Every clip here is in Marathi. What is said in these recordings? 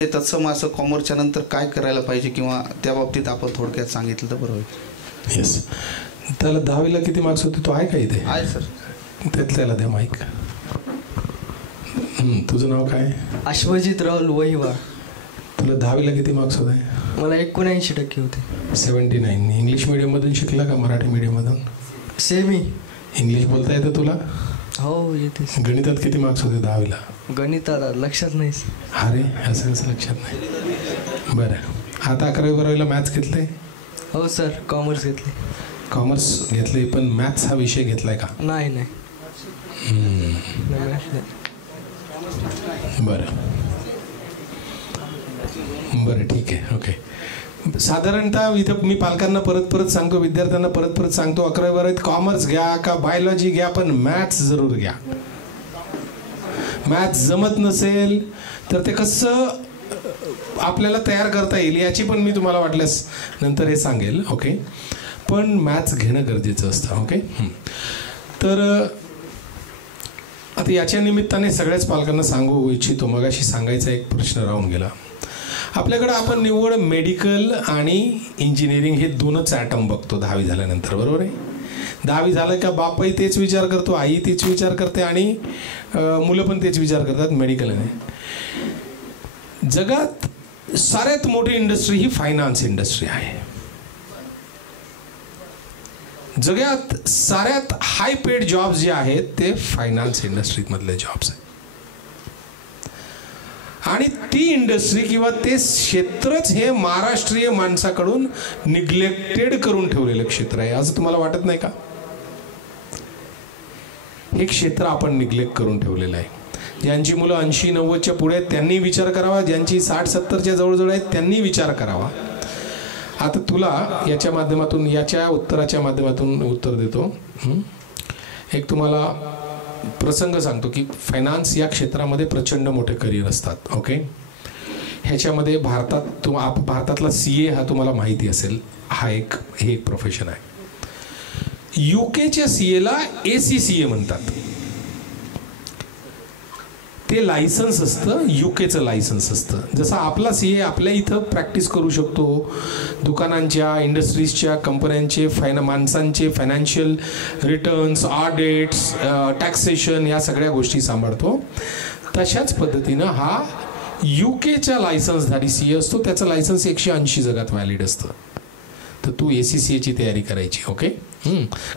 तत्सम असं कॉमर्सच्या नंतर काय करायला पाहिजे किंवा त्या बाबतीत आपण थोडक्यात सांगितलं तर बरं होईल. येस. त्याला 10वीला किती मार्क्स होते तो आहे का इथे? आहे सर. त्याला द्या माईक. तुझं नाव काय? अश्वजित राहुल वहिवाळ. तुला 10वीला किती मार्क्स होते? मला 79% होते. 79. इंग्लिश मीडियममधून शिकला का मराठी मीडियममधून? सेमी. इंग्लिश बोलता येतं तुला? हो येते. गणितात किती मार्क्स होते 10वीला? गणिताला लक्षात नाही. अरे असं कसं लक्षात नाही? बरं, आता 11वी-12वीला मॅथ्स घेतले? हो सर, कॉमर्स घेतले. कॉमर्स घेतले, पण मॅथ्स हा विषय घेतलाय का? नाही नाही. बरं बरं, ठीक आहे, ओके. साधारणतः इथं मी पालकांना परत सांगतो, विद्यार्थ्यांना परत सांगतो, 11वी-12वीत कॉमर्स घ्या का बायोलॉजी घ्या, पण मॅथ्स जरूर घ्या. मॅथ्स जमत नसेल तर ते कसं आपल्याला तयार करता येईल याची पण मी तुम्हाला वाटल्यास नंतर हे सांगेल, ओके. पण मॅथ्स घेणं गरजेचं असतं, ओके. तर आता याच्या निमित्ताने सगळ्याच पालकांना सांगू इच्छितो, मगाशी सांगायचा एक प्रश्न राहून गेला. आपल्याकडं आपण निव्वळ मेडिकल आणि इंजिनिअरिंग हे दोनच ॲटम बघतो 10वी झाल्यानंतर, बरोबर आहे. 10वी झालं का बापही तेच विचार करतो, आई तेच विचार करते आणि मुलं पण तेच विचार करतात मेडिकलने. जगात साऱ्यात मोठी इंडस्ट्री ही फायनान्स इंडस्ट्री आहे. जगात साऱ्यात हाय पेड जॉब्स जे आहेत ते फायनान्स इंडस्ट्रीमधले जॉब्स आहेत. आणि ती इंडस्ट्री किंवा ते क्षेत्रच हे महाराष्ट्रीय माणसाकडून निग्लेक्टेड करून ठेवलेलं क्षेत्र आहे, असं तुम्हाला वाटत नाही का? हे क्षेत्र आपण निग्लेक्ट करून ठेवलेलं आहे. ज्यांची मुलं 80-90च्या पुढे आहेत त्यांनी विचार करावा, ज्यांची 60-70च्या जवळजवळ आहेत त्यांनी विचार करावा. आता तुला याच्या माध्यमातून, याच्या उत्तराच्या माध्यमातून उत्तर देतो. एक तुम्हाला प्रसंग सांगतो की फायनान्स या क्षेत्रामध्ये प्रचंड मोठे करिअर असतात, ओके. ह्याच्यामध्ये भारतातला CA हा तुम्हाला माहिती असेल, हे एक प्रोफेशन आहे. UKच्या CAला ACCA म्हणतात. ते लायसन्स असतं, UKचं लायसन्स असतं. जसं आपला CA आपल्या इथं प्रॅक्टिस करू शकतो, दुकानांच्या, इंडस्ट्रीजच्या, कंपन्यांचे, माणसांचे फायनान्शियल रिटर्न्स, ऑडिट्स, टॅक्सेशन या सगळ्या गोष्टी सांभाळतो, तशाच पद्धतीनं हा UKच्या लायसन्सधारी CA असतो. त्याचं लायसन्स 180 जगात व्हॅलिड असतं. तर तू ACCAची तयारी करायची, ओके.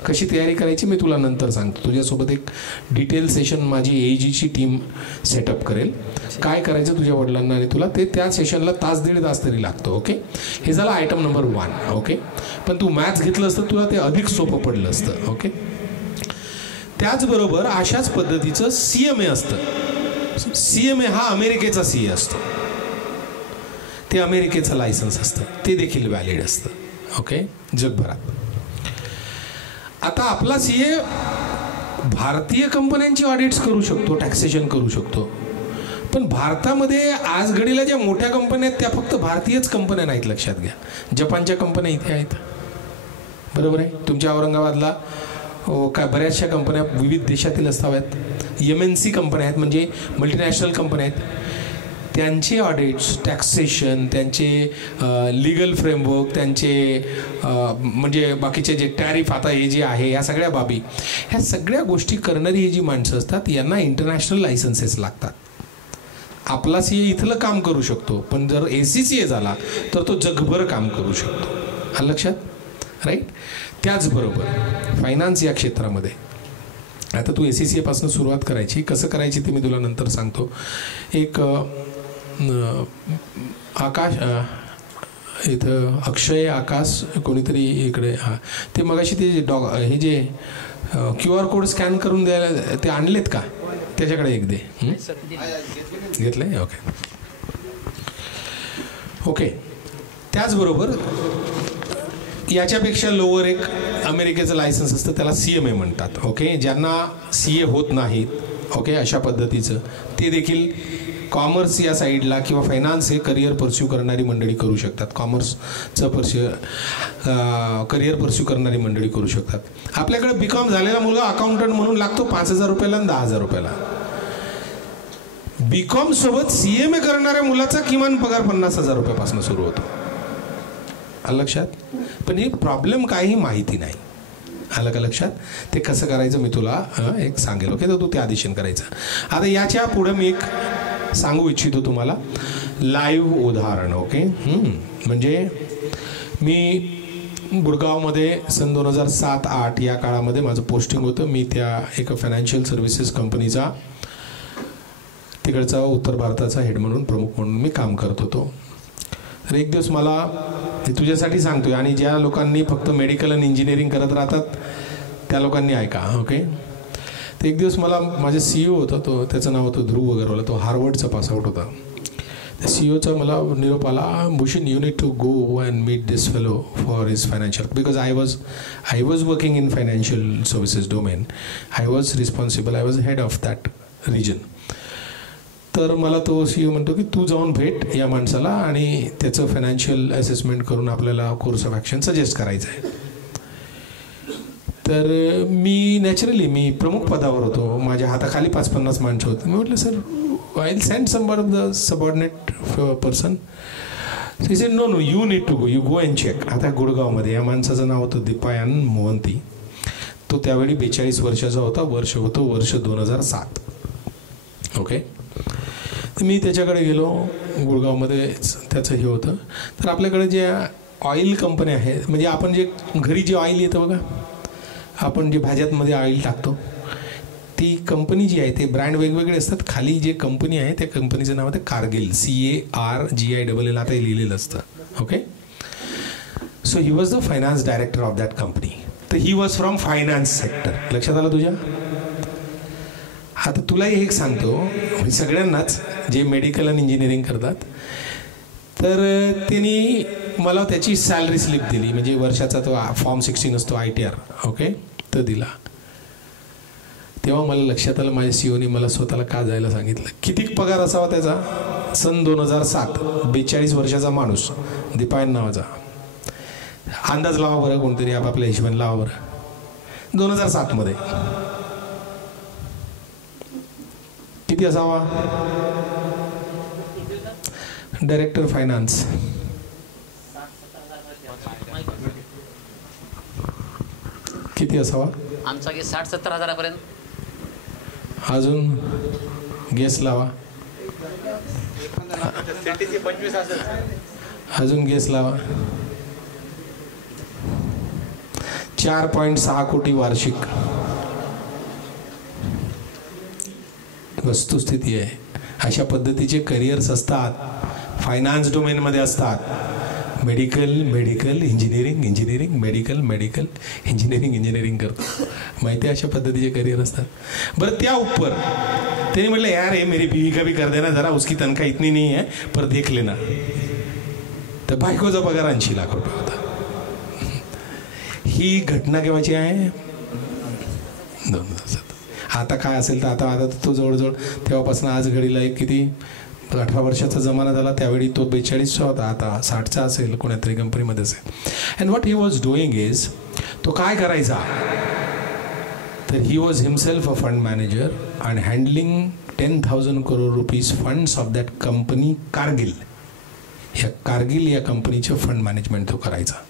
कशी तयारी करायची मी तुला नंतर सांगतो. तुझ्यासोबत एक डिटेल सेशन माझी AEGची टीम सेटअप करेल. काय करायचं तुझ्या वडिलांना आणि तुला ते त्या सेशनला 1-1.5 तास तरी लागतो, ओके. हे झालं आयटम नंबर 1, ओके. पण तू मॅथ्स घेतलं असतं तुला ते अधिक सोपं पडलं असतं, ओके. त्याचबरोबर अशाच पद्धतीचं CMA असतं. CMA हा अमेरिकेचा CA असतो. ते अमेरिकेचं लायसन्स असतं, ते देखील व्हॅलिड असतं, ओके, जगभरात. आता आपला CA भारतीय कंपन्यांची ऑडिट्स करू शकतो, टॅक्सेशन करू शकतो. पण भारतामध्ये आज घडीला ज्या मोठ्या कंपन्या आहेत त्या फक्त भारतीयच कंपन्या नाहीत, लक्षात घ्या. जपानच्या कंपन्या इथे आहेत, बरोबर आहे. तुमच्या औरंगाबादला काय बऱ्याचशा कंपन्या विविध देशातील असाव्यात. MNC कंपन्या आहेत, म्हणजे मल्टीनॅशनल कंपन्या आहेत. त्यांचे ऑडिट्स, टॅक्सेशन, त्यांचे लीगल फ्रेमवर्क, त्यांचे म्हणजे बाकीचे जे टॅरिफ आता हे जे आहे या सगळ्या बाबी, ह्या सगळ्या गोष्टी करणारी ही जी माणसं असतात यांना इंटरनॅशनल लायसन्सेस लागतात. आपला CA इथलं काम करू शकतो, पण जर ACCA झाला तर तो जगभर काम करू शकतो. हा लक्षात, राईट. त्याचबरोबर फायनान्स या क्षेत्रामध्ये आता तू ACCA पासून सुरुवात करायची. कसं करायची ते मी तुला नंतर सांगतो. एक आकाश इथं अक्षय आकाश कोणीतरी इकडे, हां, ते मगाशी ते हे जे QR कोड स्कॅन करून द्यायला ते आणलेत का? त्याच्याकडे एक दे. घेतलंय, ओके ओके. त्याचबरोबर याच्यापेक्षा लोअर एक अमेरिकेचं लायसन्स असतं, त्याला CMA म्हणतात, ओके. ज्यांना CA होत नाहीत, ओके, अशा पद्धतीचं ते देखील कॉमर्स या साईडला किंवा फायनान्स हे करिअर परस्यू करणारी मंडळी करू शकतात. कॉमर्सचं करिअर परस्यू करणारी मंडळी करू शकतात. आपल्याकडे BCom झालेला मुलगा अकाउंटंट म्हणून लागतो 5,000 रुपयाला आणि 10,000 रुपयाला. बीकॉम सोबत CMA करणाऱ्या मुलाचा किमान पगार 50,000 रुपयापासून सुरू होतो. आलं लक्षात? पण ही प्रॉब्लेम काही माहिती नाही. आलं का लक्षात? ते कसं करायचं मी तुला एक सांगेल. ओके, तर तू त्या दिशेने करायचं. आता याच्या पुढे मी एक सांगू इच्छितो तुम्हाला लाईव्ह उदाहरण. ओके, म्हणजे मी गुडगावमध्ये सन 2007-08 या काळामध्ये माझं पोस्टिंग होतं. मी त्या एका फायनान्शियल सर्व्हिसेस कंपनीचा तिकडचा उत्तर भारताचा हेड म्हणून प्रमुख म्हणून मी काम करत होतो. तर एक दिवस मला हे तुझ्यासाठी सांगतोय आणि ज्या लोकांनी फक्त मेडिकल आणि इंजिनिअरिंग करत राहतात त्या लोकांनी ऐका. ओके, तर एक दिवस मला माझे CEO होता, तो त्याचं नाव होतं ध्रुव अगरवाल, तो हार्वर्डचा पासआउट होता. त्या CEOचा मला निरोप आला, Bhushan you need to go and meet this fellow for his financial, because I was working in financial services domain. I was responsible, I was head of that region. तर मला तो CEO म्हणतो की तू जाऊन भेट या माणसाला आणि त्याचं फायनान्शियल असेसमेंट करून आपल्याला कोर्स ऑफ ॲक्शन सजेस्ट करायचं आहे. तर मी प्रमुख पदावर होतो, माझ्या हाताखाली 5-50 माणसं होती. मी म्हटलं sir I will send someone of the subordinate person. He said no you need to go, you go and check. आता गुडगावमध्ये या माणसाचं नाव होतं दीपायन मोहंती. तो त्यावेळी 42 वर्षाचा होता. वर्ष 2007. ओके, मी त्याच्याकडे गेलो. गुडगावमध्ये त्याचं हे होतं. तर आपल्याकडे जे ऑइल कंपनी आहे, म्हणजे आपण जे घरी जे ऑइल येतं बघा, आपण जे भाज्यांमध्ये ऑइल टाकतो, ती कंपनी जी आहे ते ब्रँड वेगवेगळे असतात. खाली जे कंपनी आहे त्या कंपनीचं नाव आहे कारगिल, CARGILL. आता हे लिहिलेलं असतं. Okay, so he was the finance director of that company. तर he was from finance sector. लक्षात आलं तुझ्या? आता तुलाही एक सांगतो, सगळ्यांनाच जे मेडिकल आणि इंजिनिअरिंग करतात, तर त्यांनी मला त्याची सॅलरी स्लिप दिली, म्हणजे वर्षाचा तो फॉर्म 16 असतो ITR. ओके, तर दिला. तेव्हा मला लक्षात आलं माझ्या CEOने मला स्वतःला का जायला सांगितलं. किती पगार असावा त्याचा? सन 2007, 42 वर्षाचा माणूस, दीपायन नावाचा. अंदाज लावा बरं, कोणतरी आपापल्या हिशोबाने लावा बरं. 2007 मध्ये किती असावा? डायरेक्टर फायनान्स किती असावा? आमचा की 60-70 हजारापर्यंत. अजून गेस लावा. अजून गेस लावा. 4.6 कोटी वार्षिक. वस्तुस्थिती आहे. अशा पद्धतीचे करिअर्स असतात, फायनान्स डोमेनमध्ये असतात. मेडिकल इंजिनिअरिंग मेडिकल इंजिनिअरिंग करतो. माहिती आहे, अशा पद्धतीचे करिअर असतात. बरं, त्या ऊपर त्याने म्हटलं यार ये मेरी बीवी का भी कर देना जरा, उसकी तनख्वाह इतनी नहीं है पर देख लेना. तर बायकोचा पगार 80 लाख रुपये होता. ही घटना केव्हाची आहे? 2007. आता काय असेल तर आता तो जवळजवळ तेव्हापासून आज घडीला एक किती 18 वर्षाचा जमाना झाला. त्यावेळी तो 42चा होता, आता 60चा असेल, कोणातरी कंपनीमध्ये असेल. And what he was doing is, तो काय करायचा तर he was himself a fund manager and handling 10,000 crore rupees funds of that company Kargil. या कारगिल या कंपनीचे फंड मॅनेजमेंट तो करायचा.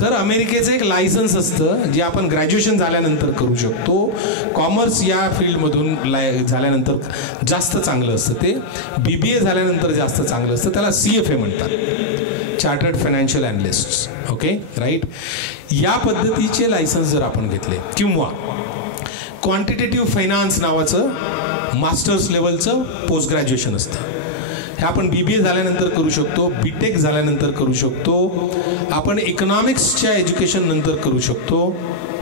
तर अमेरिकेचं एक लायसन्स असतं जे आपण ग्रॅज्युएशन झाल्यानंतर करू शकतो. कॉमर्स या फील्डमधून झाल्यानंतर जास्त चांगलं असतं, ते BBA झाल्यानंतर जास्त चांगलं असतं. त्याला CFA म्हणतात, chartered financial analyst. Okay, right. या पद्धतीचे लायसन्स जर आपण घेतले, किंवा क्वांटिटेटिव्ह फायनान्स नावाचं मास्टर्स लेवलचं पोस्ट ग्रॅज्युएशन असतं. हे आपण BBA झाल्यानंतर करू शकतो, BTech झाल्यानंतर करू शकतो, आपण इकॉनॉमिक्सच्या एज्युकेशन नंतर करू शकतो.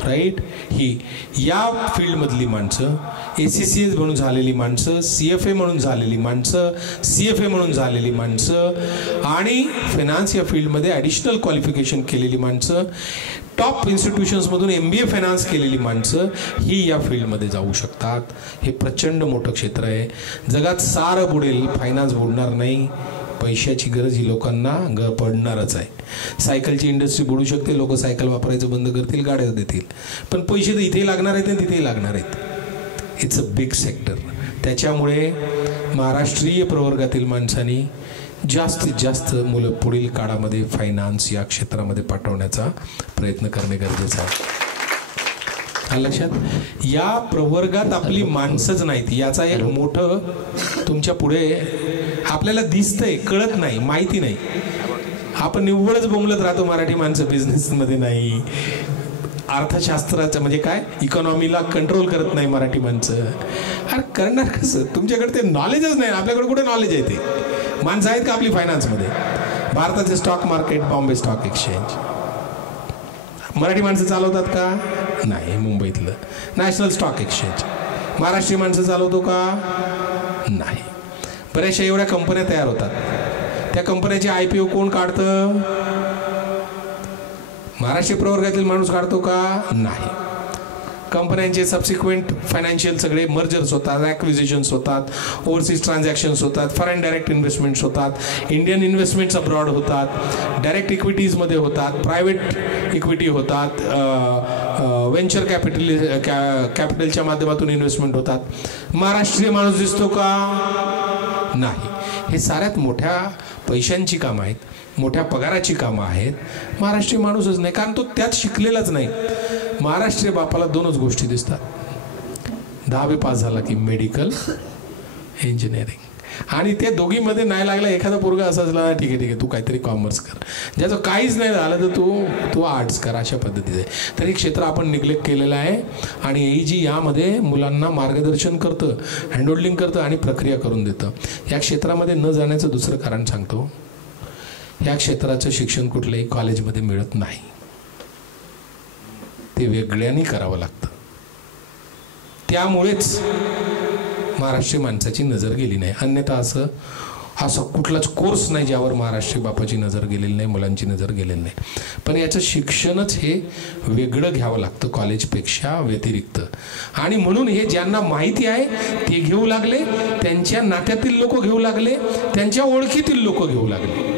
राईट. ही या फील्डमधली माणसं, ACCS म्हणून झालेली माणसं, CFA म्हणून झालेली माणसं, CFA म्हणून झालेली माणसं आणि फायनान्स या फील्डमध्ये ॲडिशनल क्वालिफिकेशन केलेली माणसं, टॉप इन्स्टिट्यूशन्समधून MBA फायनान्स केलेली माणसं ही या फील्डमध्ये जाऊ शकतात. हे प्रचंड मोठं क्षेत्र आहे. जगात सारं बुडेल, फायनान्स बुडणार नाही. पैशाची गरज ही लोकांना पडणारच आहे. सायकलची इंडस्ट्री बुडू शकते, लोक सायकल वापरायचं बंद करतील, गाड्या देतील, पण पैसे तर इथेही लागणार आहेत आणि तिथेही लागणार आहेत. It's a big sector. त्याच्यामुळे महाराष्ट्रीय प्रवर्गातील माणसांनी जास्तीत जास्त मुलं पुढील काळामध्ये फायनान्स या क्षेत्रामध्ये पाठवण्याचा प्रयत्न करणे गरजेचं आहे. लक्षात, या प्रवर्गात आपली माणसंच नाहीत. याचा एक मोठं तुमच्या पुढे आपल्याला दिसतंय, कळत नाही, माहिती नाही. आपण निव्वळच बोंबलत राहतो, मराठी माणसं बिझनेसमध्ये नाही, अर्थशास्त्राचं म्हणजे काय, इकॉनॉमीला कंट्रोल करत नाही मराठी माणसं. अरे करणार कसं, तुमच्याकडे ते नॉलेजच नाही. आपल्याकडे कुठे नॉलेज आहे? ते माणसं आहेत का आपली फायनान्समध्ये? भारताचे stock market, Bombay stock exchange Marathi माणसं चालवतात का? नाही. मुंबईतलं नॅशनल स्टॉक एक्सचेंज महाराष्ट्रीय माणसं चालवतो का? नाही. बऱ्याचशा एवढ्या कंपन्या तयार होतात, त्या कंपन्याचे IPO कोण काढतं? महाराष्ट्रीय प्रवर्गातील माणूस काढतो का? नाही. कंपन्यांचे सबसिक्वेंट फायनान्शियल सगळे मर्जर्स होतात, ॲक्विजिशन्स होतात, ओव्हरसीज ट्रान्झॅक्शन्स होतात, फॉरेन डायरेक्ट इन्व्हेस्टमेंट्स होतात, इंडियन इन्व्हेस्टमेंट्स अब्रॉड होतात, डायरेक्ट इक्विटीजमध्ये होतात, प्रायव्हेट इक्विटी होतात, व्हेंचर कॅपिटलच्या माध्यमातून इन्व्हेस्टमेंट होतात. महाराष्ट्रीय माणूस दिसतो का? नाही. हे साऱ्यात मोठ्या पैशांची कामं आहेत, मोठ्या पगाराची कामं आहेत. महाराष्ट्रीय माणूसच नाही, कारण तो त्यात शिकलेलाच नाही. महाराष्ट्रीय बापाला दोनच गोष्टी दिसतात, 10वी पास झाला की मेडिकल, इंजिनिअरिंग. आणि ते दोघीमध्ये नाही लागला, एखादा पोरगा असा असला, ठीक आहे तू काहीतरी कॉमर्स कर, ज्याचं काहीच नाही झालं तर तू आर्ट्स कर, अशा पद्धतीचे. तर हे क्षेत्र आपण निग्लेक्ट केलेलं आहे. आणि AEG यामध्ये मुलांना मार्गदर्शन करतं, हँडहोल्डिंग करतं आणि प्रक्रिया करून देतं. या क्षेत्रामध्ये न जाण्याचं दुसरं कारण सांगतो, या क्षेत्राचं शिक्षण कुठल्याही कॉलेजमध्ये मिळत नाही, ते वेगळ्याने करावं लागतं. त्यामुळेच महाराष्ट्रीय माणसाची नजर गेली नाही. अन्यथा असं कुठलाच कोर्स नाही ज्यावर महाराष्ट्रीय बापाची नजर गेलेली नाही, मुलांची नजर गेलेली नाही. पण याचं शिक्षणच हे वेगळं घ्यावं लागतं कॉलेजपेक्षा व्यतिरिक्त. आणि म्हणून हे ज्यांना माहिती आहे ते घेऊ लागले, त्यांच्या नात्यातील लोक घेऊ लागले, त्यांच्या ओळखीतील लोक घेऊ लागले,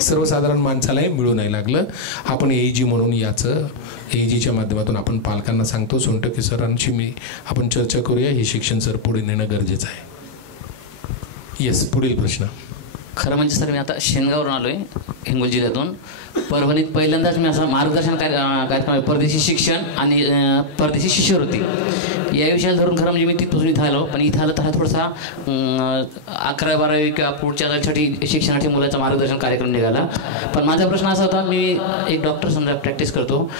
सर्वसाधारण माणसालाही मिळू नाही लागलं. आपण AEG म्हणून याचं AEGच्या माध्यमातून आपण पालकांना सांगतो. सोनटके सरांशी आपण चर्चा करूया. हे शिक्षण सर पुढे नेणं गरजेचं आहे. येस, पुढील प्रश्न. खरं म्हणजे सर, मी आता शेनगावरून आलो आहे, हिंगोली जिल्ह्यातून. परभणीत पहिल्यांदाच मी असं मार्गदर्शन कार्यक्रम, परदेशी शिक्षण आणि परदेशी शिष्यवृत्ती या विषयाला धरून खरं म्हणजे मी तिथपासून इथं आलो. पण इथं आलं तर हा थोडासा 11वी 12वी किंवा पुढच्या शिक्षणासाठी मुलाचा मार्गदर्शन कार्यक्रम निघाला. पण माझा प्रश्न असा होता, मी एक डॉक्टर समजा प्रॅक्टिस करतो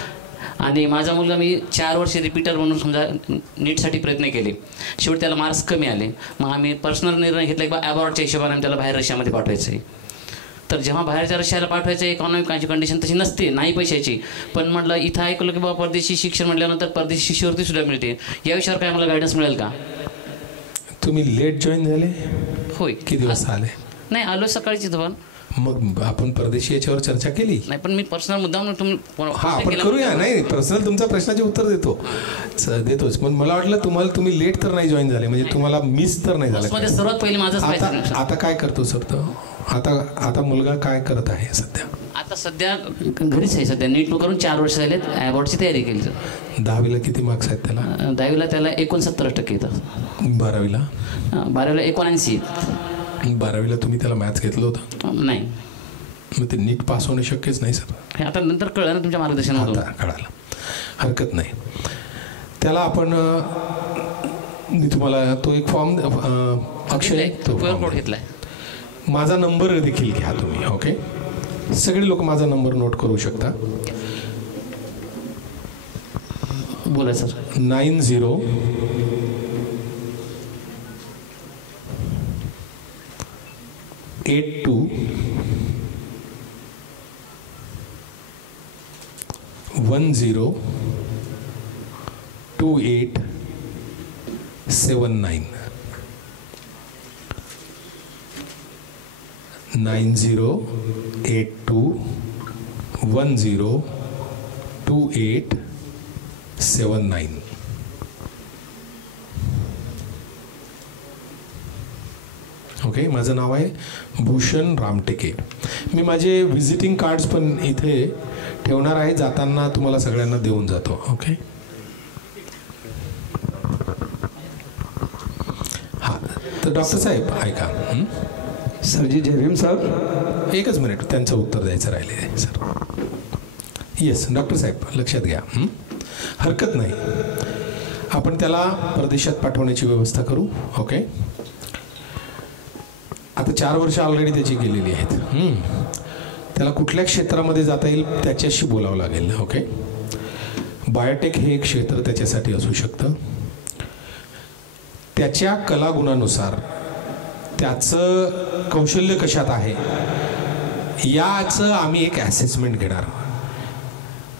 आणि माझा मुलगा, मी 4 वर्ष रिपीटर म्हणून समजा नीटसाठी प्रयत्न केले, शेवटी त्याला मार्क्स कमी आले. मग आम्ही पर्सनल निर्णय घेतला की ॲबॉर्डच्या हिशोबाने त्याला बाहेर रशियामध्ये पाठवायचं आहे. तर जेव्हा बाहेरच्या रशियाला पाठवायचं, इकॉनॉमिक कंडिशन तशी नसते, नाही पैशाची, पण म्हटलं इथं ऐकलं की बाबा परदेशी शिक्षण म्हटल्यानंतर परदेशी शिष्यवृत्ती सुद्धा मिळते. या विषयावर काय मला गायडन्स मिळेल का? तुम्ही लेट जॉईन झाले? होय. किती वाजता आले? नाही, आलो सकाळीच. पण मग आपण परदेशी याच्यावर चर्चा केली नाही, पण मी पर्सनल मुद्दा आपण करूया. नाही, पर्सनल तुमच्या प्रश्नाचे उत्तर देतोच. पण मला वाटलं तुम्ही लेट तर नाही जॉईन झाले, म्हणजे तुम्हाला मिस तर नाही झालं. सर्वात पहिले माझं आता काय करतो सर तो? आता मुलगा काय करत आहे सध्या? आता सध्या घरीच आहे. सध्या नीट करून 4 वर्ष झालेत, ॲबॉर्डची तयारी केली. 10वीला किती मार्क्स आहेत त्याला? 10वीला त्याला 69% येतात. 12वीला? 12वीला 79. 12वीला तुम्ही त्याला मॅथ्स घेतलं होतं? नाही. मग ते नीट पास होणं शक्यच नाही सर. हे आता नंतर कळलं ना तुमच्या मार्गदर्शनातून. आता कळालं, हरकत नाही. त्याला आपण, मी तुम्हाला तो एक फॉर्म अक्षय तो कोड घेतलाय. माझा नंबर देखील घ्या तुम्ही. ओके, सगळे लोक माझा नंबर नोट करू शकता. बोला सर. 90 82 10 28 79 90 82 10 28 79. ओके, माझं नाव आहे भूषण रामटेके. मी माझे व्हिजिटिंग कार्ड्स पण इथे ठेवणार आहे, जाताना तुम्हाला सगळ्यांना देऊन जातो. ओके, हां. तर डॉक्टर साहेब ऐका. सरजी जय भीम सर. एकच मिनिट, त्यांचं उत्तर द्यायचं राहिले आहे सर. येस डॉक्टर साहेब लक्षात घ्या. हरकत नाही, आपण त्याला परदेशात पाठवण्याची व्यवस्था करू. ओके, आता 4 वर्ष ऑलरेडी त्याची गेलेली आहेत. त्याला कुठल्या क्षेत्रामध्ये जाता येईल त्याच्याशी बोलावं लागेल. ओके, बायोटेक हे एक क्षेत्र त्याच्यासाठी असू शकतं. त्याच्या कलागुणानुसार त्याचं कौशल्य कशात आहे याचं आम्ही एक ॲसेसमेंट घेणार.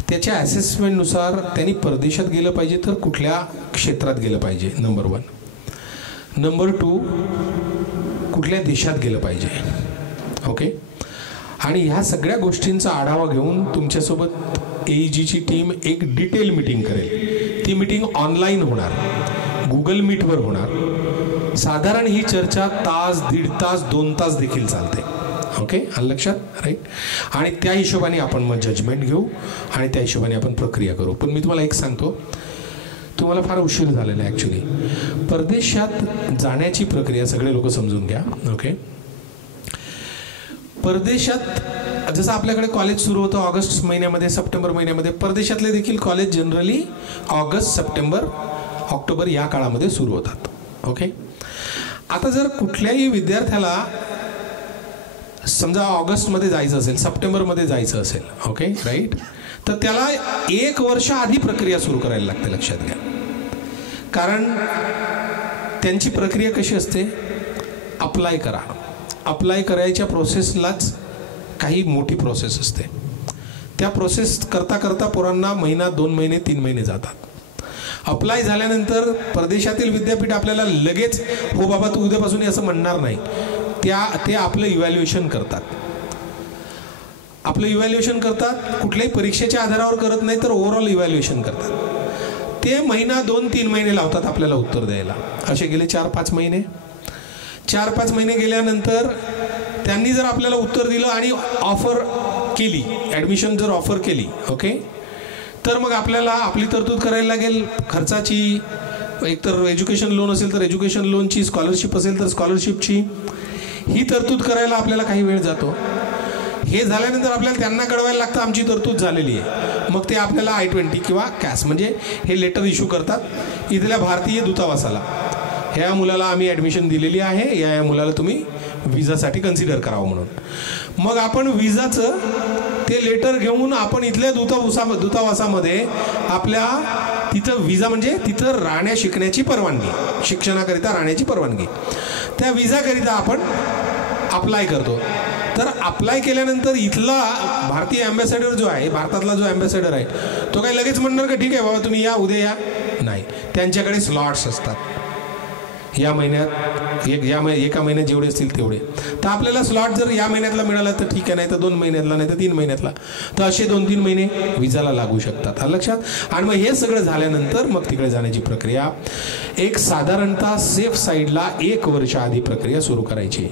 त्याच्या ॲसेसमेंटनुसार त्यांनी परदेशात गेलं पाहिजे तर कुठल्या क्षेत्रात गेलं पाहिजे, नंबर 1. नंबर 2, कुठल्या देशात गेलं पाहिजे. ओके, आणि ह्या सगळ्या गोष्टींचा आढावा घेऊन तुमच्यासोबत AEGची टीम एक डिटेल मीटिंग करेल. ती मीटिंग ऑनलाईन होणार, गुगल मीटवर होणार. साधारण ही चर्चा तास, 1.5 तास, 2 तास देखील चालते. ओके, आलं लक्षात, राईट. आणि त्या हिशोबाने आपण मग जजमेंट घेऊ आणि त्या हिशोबाने आपण प्रक्रिया करू. पण मी तुम्हाला एक सांगतो, तुम्हाला फार उशीर झालेला आहे ॲक्च्युली. परदेशात जाण्याची प्रक्रिया सगळे लोक समजून घ्या. ओके, परदेशात जसं आपल्याकडे कॉलेज सुरू होतं ऑगस्ट महिन्यामध्ये, सप्टेंबर महिन्यामध्ये, परदेशातले देखील college generally August, September, October या काळामध्ये सुरू होतात. ओके, आता जर कुठल्याही विद्यार्थ्याला समजा ऑगस्टमध्ये जायचं असेल, सप्टेंबरमध्ये जायचं असेल, ओके राईट, तर त्याला 1 वर्ष आधी प्रक्रिया सुरू करायला लागते. लक्षात घ्या, कारण त्यांची प्रक्रिया कशी असते, अप्लाय करा. अप्लाय करायच्या प्रोसेसलाच काही मोठी प्रोसेस असते. त्या प्रोसेस करता करता पोरांना महिना, 2 महिने, 3 महिने जातात. अप्लाय झाल्यानंतर परदेशातील विद्यापीठ आपल्याला लगेच हो बाबा तू उद्यापासून असं म्हणणार नाही. ते आपलं इव्हॅल्युएशन करतात. आपलं इव्हॅल्युएशन करतात, कुठल्याही परीक्षेच्या आधारावर करत नाही तर ओव्हरऑल इव्हॅल्युएशन करतात. ते महिना, 2-3 महिने लावतात आपल्याला उत्तर द्यायला. असे गेले 4-5 महिने. 4-5 महिने गेल्यानंतर त्यांनी जर आपल्याला उत्तर दिलं आणि ऑफर केली, ॲडमिशन जर ऑफर केली, ओके, तर मग आपल्याला आपली तरतूद करायला लागेल खर्चाची. एकतर एज्युकेशन लोन असेल तर एज्युकेशन लोनची, स्कॉलरशिप असेल तर स्कॉलरशिपची. ही तरतूद करायला आपल्याला काही वेळ जातो. हे झाल्यानंतर आपल्याला त्यांना कळवायला लागतं आमची तरतूद झालेली आहे. मग ते आपल्याला I-20 किंवा कॅश म्हणजे हे लेटर इश्यू करतात इथल्या भारतीय दूतावासाला. ह्या मुलाला आम्ही ॲडमिशन दिलेली आहे, या मुलाला तुम्ही विजासाठी कन्सिडर करावं म्हणून. मग आपण विजाचं ते लेटर घेऊन आपण इथल्या दूतावासामध्ये आपल्या तिथं विजा म्हणजे तिथं राहण्या शिकण्याची परवानगी, शिक्षणाकरिता राहण्याची परवानगी, त्या विजाकरिता आपण अप्लाय करतो. तर अप्लाय केल्यानंतर इथला भारतीय ॲम्बॅसेडर जो आहे, भारतातला जो ॲम्बॅसेडर आहे, तो काही लगेच म्हणणार का ठीक आहे बाबा तुम्ही या, उद्या या, नाही. त्यांच्याकडे स्लॉट्स असतात. या महिन्यात एका महिन्यात जेवढे असतील तेवढे. तर आपल्याला स्लॉट जर या महिन्यातला मिळाला तर ठीक आहे, नाही तर 2 महिन्यातला, नाही तर 3 महिन्यातला. तर असे 2-3 महिने विजाला लागू शकतात. लक्षात. आणि मग हे सगळं झाल्यानंतर मग तिकडे जाण्याची प्रक्रिया एक साधारणतः सेफ साईडला 1 वर्ष आधी प्रक्रिया सुरू करायची.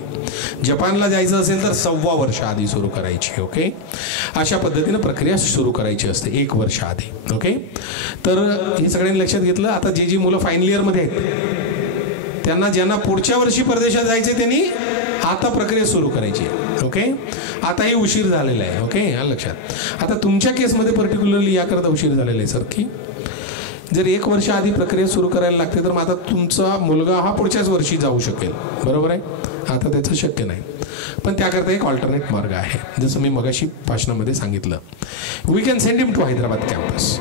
जपानला जायचं असेल तर 1.25 वर्ष आधी सुरू करायची. ओके, अशा पद्धतीनं प्रक्रिया सुरू करायची असते 1 वर्ष आधी. ओके, तर हे सगळ्यांनी लक्षात घेतलं. आता जी मुलं फायनल इयरमध्ये आहेत ज्यांना पुढच्या वर्षी परदेशात जायचे त्यांनी आता प्रक्रिया सुरू करायची आहे. ओके, आताही उशीर झालेला आहे. ओके, लक्षात. आता तुमच्या केसमध्ये पर्टिक्युलरली याकरता उशीर झालेला आहे सर, की जर 1 वर्ष आधी प्रक्रिया सुरू करायला लागते तर मग आता तुमचा मुलगा हा पुढच्याच वर्षी जाऊ शकेल, बरोबर आहे. आता त्याचं शक्य नाही, पण त्याकरता एक ऑल्टरनेट मार्ग आहे. जसं मी मगाशी भाषणामध्ये सांगितलं, we can send him to Hyderabad campus.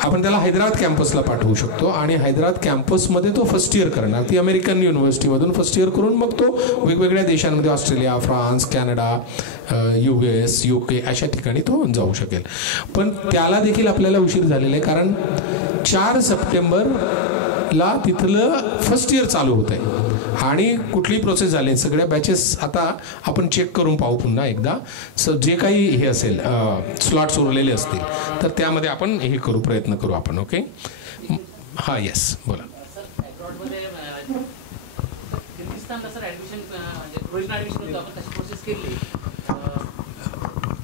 आपण त्याला हैदराबाद कॅम्पसला पाठवू शकतो आणि हैदराबाद कॅम्पसमध्ये तो फर्स्ट इयर करणार. ती अमेरिकन युनिव्हर्सिटीमधून फर्स्ट इयर करून मग तो वेगवेगळ्या देशांमध्ये, Australia, France, Canada, US, UK अशा ठिकाणी तो जाऊ शकेल. पण त्याला देखील आपल्याला उशीर झालेला आहे, कारण 4 सप्टेंबरला तिथलं फर्स्ट इयर चालू होत आहे आणि कुठलीही प्रोसेस झाली. सगळ्या बॅचेस आता आपण चेक करून पाहू पुन्हा एकदा. जे काही हे असेल स्लॉट्स उरलेले असतील तर त्यामध्ये आपण हे करू, प्रयत्न करू आपण. ओके, हां, येस बोला.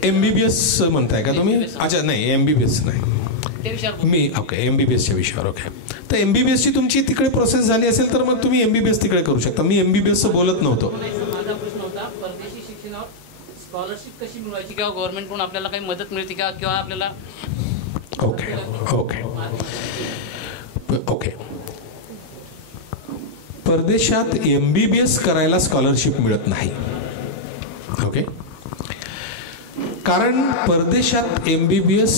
MBBS म्हणताय का तुम्ही? अच्छा, नाही MBBS नाही मी. ओके, MBBSच्या विषयावर. ओके, तर MBBSची तुमची तिकडे प्रोसेस झाली असेल तर मग तुम्ही MBBS तिकडे करू शकता. मी MBBSचं बोलत नव्हतो. माझा प्रश्न होता परदेशी शिक्षणावर स्कॉलरशिप कशी मिळवायची किंवा गव्हर्नमेंटकडून आपल्याला काही मदत मिळते का किंवा आपल्याला. Okay okay okay. परदेशात MBBS करायला स्कॉलरशिप मिळत नाही. ओके. कारण परदेशात MBBS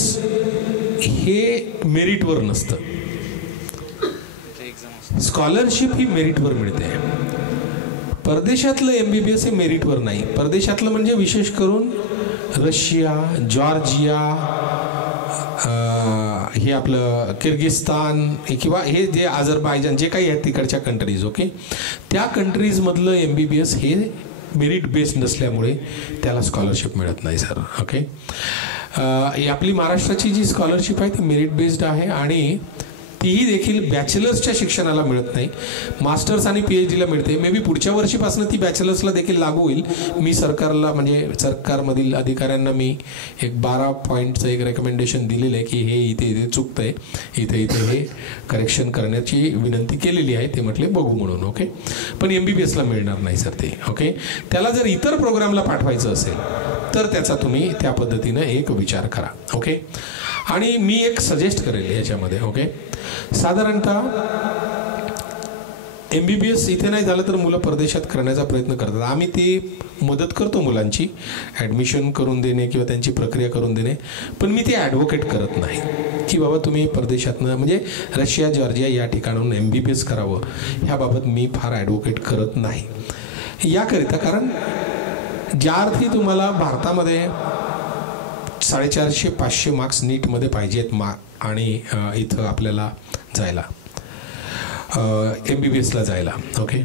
हे मेरिटवर नसतं. स्कॉलरशिप ही मेरिटवर मिळते. परदेशातलं MBBS हे मेरिटवर नाही. परदेशातलं म्हणजे विशेष करून रशिया, जॉर्जिया, हे आपलं किर्गिस्तान किंवा हे जे अझरबायजान जे काही आहेत तिकडच्या कंट्रीज. ओके. त्या कंट्रीजमधलं MBBS हे मेरिट बेस्ड नसल्यामुळे त्याला स्कॉलरशिप मिळत नाही सर. ओके. आपली महाराष्ट्राची जी स्कॉलरशिप आहे ती मेरिट बेस्ड आहे आणि तीही देखील बॅचलर्सच्या शिक्षणाला मिळत नाही, मास्टर्स आणि PhDला मिळते. मे बी पुढच्या वर्षीपासून ती बॅचलर्सला देखील लागू होईल. मी सरकारला म्हणजे सरकारमधील अधिकाऱ्यांना मी एक 12 पॉईंटचं एक रेकमेंडेशन दिलेलं आहे की हे इथे इथे चुकतं आहे, इथे इथे हे करेक्शन करण्याची विनंती केलेली आहे. ते म्हटले बघू म्हणून. ओके. पण MBBSला मिळणार नाही सर ते. ओके. त्याला जर इतर प्रोग्रामला पाठवायचं असेल तर त्याचा तुम्ही त्या पद्धतीनं एक विचार करा. ओके. आणि मी एक सजेस्ट करेल याच्यामध्ये. ओके. साधारणतः MBBS इथे नाही झालं तर मुलं परदेशात करण्याचा प्रयत्न करतात. आम्ही ती मदत करतो मुलांची ॲडमिशन करून देणे किंवा त्यांची प्रक्रिया करून देणे. पण मी ते ॲडव्होकेट करत नाही की बाबा तुम्ही परदेशातनं म्हणजे रशिया, जॉर्जिया या ठिकाणाहून MBBS करावं ह्याबाबत मी फार ॲडव्होकेट करत नाही याकरिता. कारण ज्या अर्थी तुम्हाला भारतामध्ये 450-500 मार्क्स नीटमध्ये पाहिजेत आणि इथं आपल्याला जायला MBBSला जायला. ओके.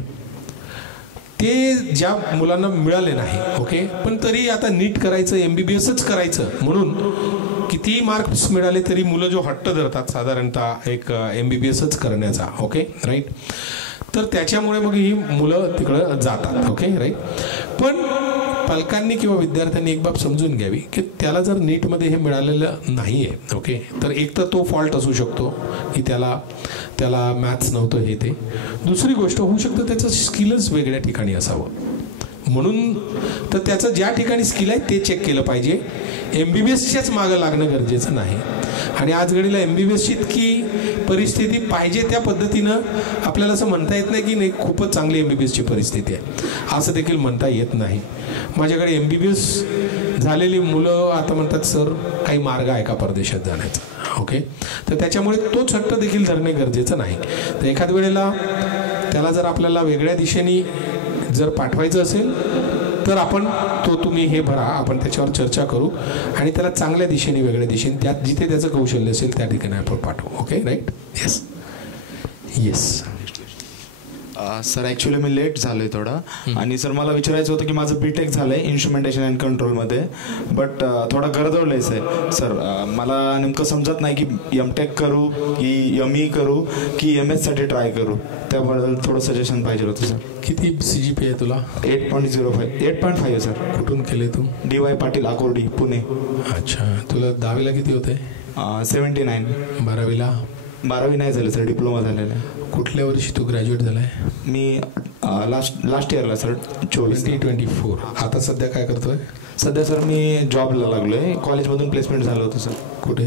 ते ज्या मुलांना मिळाले नाही. ओके. पण तरी आता नीट करायचं, MBBSच करायचं म्हणून किती मार्क्स मिळाले तरी मुलं जो हट्ट धरतात साधारणतः एक MBBSच करण्याचा. ओके. राईट. तर त्याच्यामुळे मग ही मुलं तिकडं जातात. ओके. राईट. पण पालकांनी किंवा विद्यार्थ्यांनी एक बाब समजून घ्यावी की त्याला जर नीटमध्ये हे मिळालेलं नाही आहे. ओके. तर एक तर तो फॉल्ट असू शकतो की त्याला मॅथ्स नव्हतं हे ते. दुसरी गोष्ट होऊ शकतं त्याचं स्किलच वेगळ्या ठिकाणी असावं. म्हणून तर त्याचं ज्या ठिकाणी स्किल आहे ते चेक केलं पाहिजे. MBBSच्याच मागं लागणं गरजेचं नाही. आणि आज घडीला MBBSची इतकी परिस्थिती पाहिजे त्या पद्धतीनं आपल्याला असं म्हणता येत नाही की नाही खूपच चांगली MBBSची परिस्थिती आहे असं देखील म्हणता येत नाही. माझ्याकडे MBBS झालेली मुलं आता म्हणतात सर काही मार्ग आहे का परदेशात जाण्याचा. ओके. तर त्याच्यामुळे तोच हट्ट देखील धरणे गरजेचं नाही. तर एखाद वेळेला त्याला जर आपल्याला वेगळ्या दिशेने जर पाठवायचं असेल तर आपण तुम्ही हे भरा, आपण त्याच्यावर चर्चा करू आणि त्याला चांगल्या दिशेने वेगळ्या दिशेने त्यात जिथे त्याचं कौशल्य असेल त्या ठिकाणी आपण पाठवू. Okay. Right. Yes yes. Sir actually मी लेट झालो आहे थोडा आणि सर मला विचारायचं होतं की माझं BTech झालं आहे इन्स्ट्रुमेंटेशन अँड कंट्रोलमध्ये बट थोडा गरदवलं आहे सर. मला नेमकं समजत नाही की MTech करू की ME करू की MS साठी ट्राय करू, त्याबद्दल थोडं सजेशन पाहिजे होतं सर. किती CGPA आहे तुला? 8.5 आहे सर. कुठून केले तू? DY पाटील आकुर्डी पुणे. अच्छा. तुला 10वीला किती होते? 79. 12वीला? 12वी नाही झालं सर, डिप्लोमा झालेला आहे. कुठल्या वर्षी तू ग्रॅज्युएट झालाय? मी लास्ट इयरला सर 2024. आता सध्या काय करतोय? सध्या सर मी जॉबला लागलोय. कॉलेजमधून प्लेसमेंट झालं होतं सर. कुठे?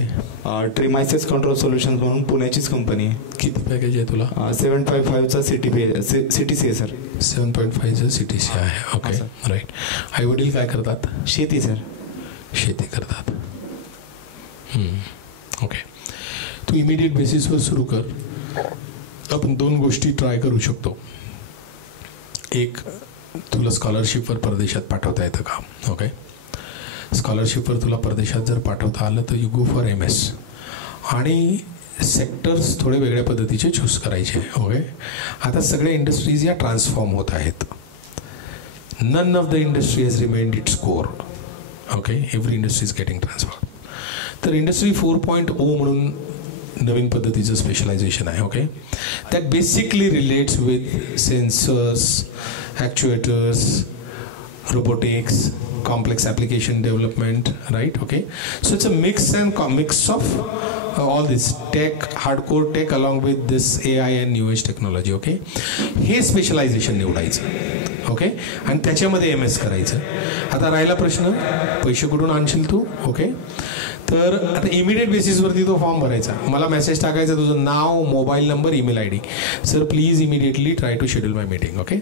ट्रिमायसेस कंट्रोल सोल्युशन्स म्हणून पुण्याचीच कंपनी आहे. किती पॅकेज आहे तुला? 7.5चा CTC आहे सर. 7.5चं CTC आहे. ओके. राईट. आई वडील काय करतात? शेती सर. शेती करतात. ओके. तू इमिडिएट बेसिसवर सुरू कर. आपण 2 गोष्टी ट्राय करू शकतो. एक, तुला स्कॉलरशिपवर परदेशात पाठवता येतं का? ओके. स्कॉलरशिपवर तुला परदेशात जर पाठवता आलं तर यू गो फॉर MS आणि सेक्टर्स थोडे वेगळ्या पद्धतीचे चूज करायचे. ओके. आता सगळे इंडस्ट्रीज या ट्रान्सफॉर्म होत आहेत. None of the industry has remained its core. Okay. Every industry is getting transform. तर इंडस्ट्री 4.0 म्हणून नवीन पद्धतीचं स्पेशलायझेशन आहे. Okay. That basically relates with sensors, actuators, robotics, complex application development, right? Okay. So it's a mix of all this tech, hardcore tech along with this AI and new age technology. Okay, हे स्पेशलायझेशन निवडायचं. ओके, आणि त्याच्यामध्ये MS करायचं. आता राहिला प्रश्न, पैसे कुठून आणशील तू? ओके, तर आता इमिडिएट बेसिसवरती तो फॉर्म भरायचा. मला मेसेज टाकायचा, तुझं नाव, mobile number, email ID. Sir please immediately try to schedule my meeting. Okay,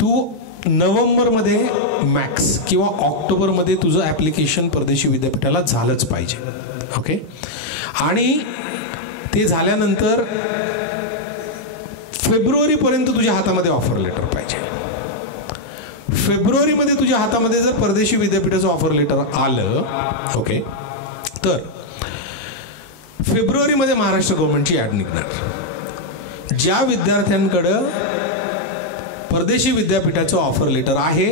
तू नोव्हेंबरमध्ये मॅक्स किंवा ऑक्टोबरमध्ये तुझं ॲप्लिकेशन परदेशी विद्यापीठाला झालंच पाहिजे. ओके, आणि ते झाल्यानंतर फेब्रुवारीपर्यंत तुझ्या हातामध्ये ऑफर लेटर पाहिजे. फेब्रुवारीमध्ये तुझ्या हातामध्ये जर परदेशी विद्यापीठाचं ऑफर लेटर आलं, ओके, तर फेब्रुवारीमध्ये महाराष्ट्र गव्हर्नमेंटची ॲड निघणार. ज्या विद्यार्थ्यांकडं परदेशी विद्यापीठाचं ऑफर लेटर आहे